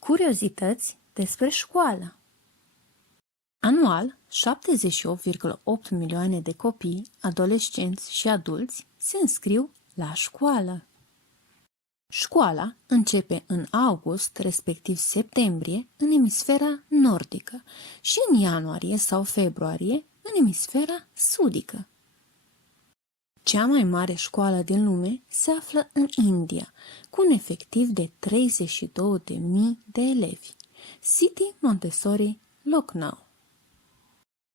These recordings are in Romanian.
Curiozități despre școală. Anual, 78,8 milioane de copii, adolescenți și adulți se înscriu la școală. Școala începe în august, respectiv septembrie, în emisfera nordică și în ianuarie sau februarie în emisfera sudică. Cea mai mare școală din lume se află în India, cu un efectiv de 32.000 de elevi, City Montessori, Lucknow.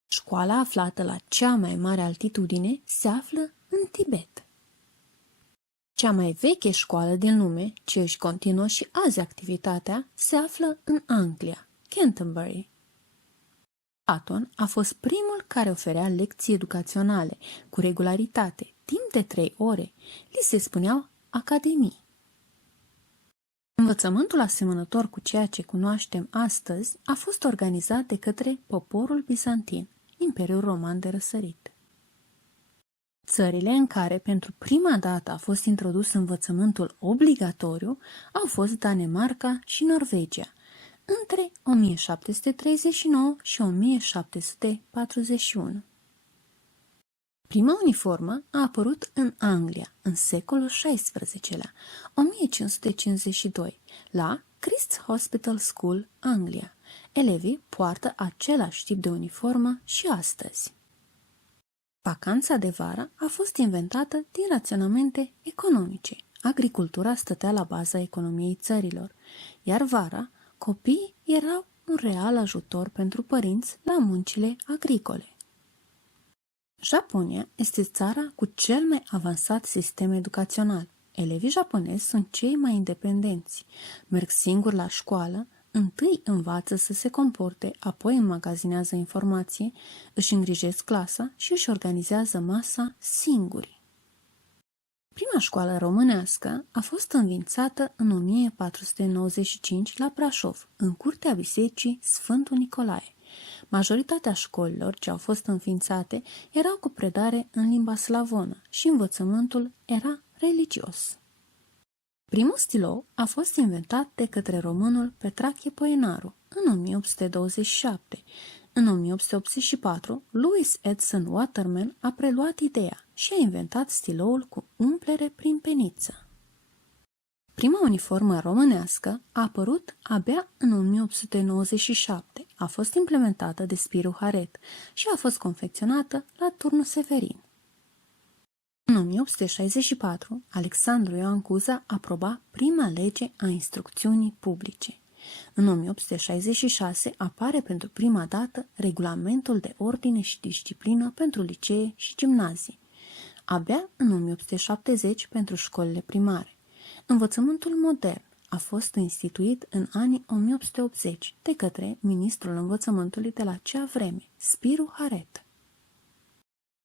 Școala aflată la cea mai mare altitudine se află în Tibet. Cea mai veche școală din lume, ce își continuă și azi activitatea, se află în Anglia, Canterbury. Platon a fost primul care oferea lecții educaționale cu regularitate, timp de 3 ore. Li se spuneau academii. Învățământul asemănător cu ceea ce cunoaștem astăzi a fost organizat de către poporul bizantin, Imperiul Roman de Răsărit. Țările în care pentru prima dată a fost introdus învățământul obligatoriu au fost Danemarca și Norvegia, între 1739 și 1741. Prima uniformă a apărut în Anglia, în secolul XVI-lea, 1552, la Christ's Hospital School, Anglia. Elevii poartă același tip de uniformă și astăzi. Vacanța de vară a fost inventată din raționamente economice. Agricultura stătea la baza economiei țărilor, iar vara copiii erau un real ajutor pentru părinți la muncile agricole. Japonia este țara cu cel mai avansat sistem educațional. Elevii japonezi sunt cei mai independenți. Merg singuri la școală, întâi învață să se comporte, apoi înmagazinează informație, își îngrijesc clasa și își organizează masa singuri. Prima școală românească a fost înființată în 1495 la Brașov, în curtea bisericii Sfântul Nicolae. Majoritatea școlilor ce au fost înființate erau cu predare în limba slavonă și învățământul era religios. Primul stilou a fost inventat de către românul Petrache Poenaru în 1827. În 1884, Louis Edson Waterman a preluat ideea și a inventat stiloul cu umplere prin peniță. Prima uniformă românească a apărut abia în 1897, a fost implementată de Spiru Haret și a fost confecționată la Turnul Severin. În 1864, Alexandru Ioan Cuza aproba prima lege a instrucțiunii publice. În 1866 apare pentru prima dată regulamentul de ordine și disciplină pentru licee și gimnazii. Abia în 1870 pentru școlile primare. Învățământul modern a fost instituit în anii 1880 de către ministrul învățământului de la acea vreme, Spiru Haret.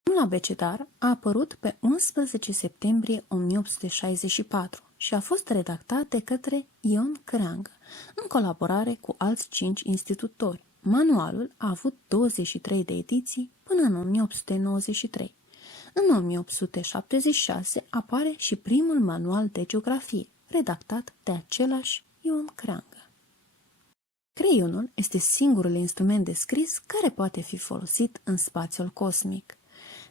Primul abecedar a apărut pe 11 septembrie 1864 și a fost redactat de către Ion Creangă, în colaborare cu alți 5 institutori. Manualul a avut 23 de ediții până în 1893. În 1876 apare și primul manual de geografie, redactat de același Ion Creangă. Creionul este singurul instrument de scris care poate fi folosit în spațiul cosmic.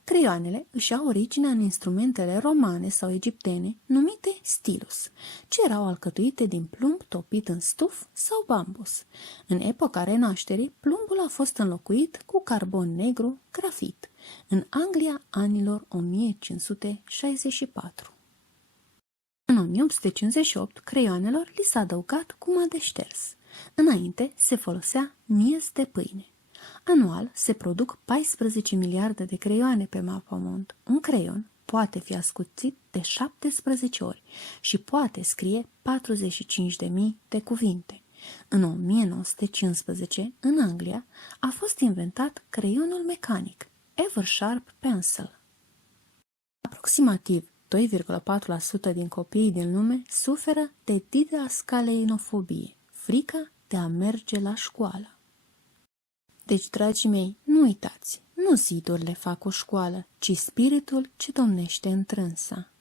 Creioanele își au originea în instrumentele romane sau egiptene numite stilus, ce erau alcătuite din plumb topit în stuf sau bambus. În epoca Renașterii, plumbul a fost înlocuit cu carbon negru, grafit, în Anglia anilor 1564. În 1858, creioanelor li s-a adăugat cuma de șters. Înainte se folosea miez de pâine. Anual se produc 14 miliarde de creioane pe mapamond. Un creion poate fi ascuțit de 17 ori și poate scrie 45.000 de cuvinte. În 1915, în Anglia, a fost inventat creionul mecanic, Eversharp Pencil. Aproximativ 2,4% din copiii din lume suferă de didascaleinofobie, frica de a merge la școală. Deci, dragii mei, nu uitați, nu zidurile fac o școală, ci spiritul ce domnește întrânsa.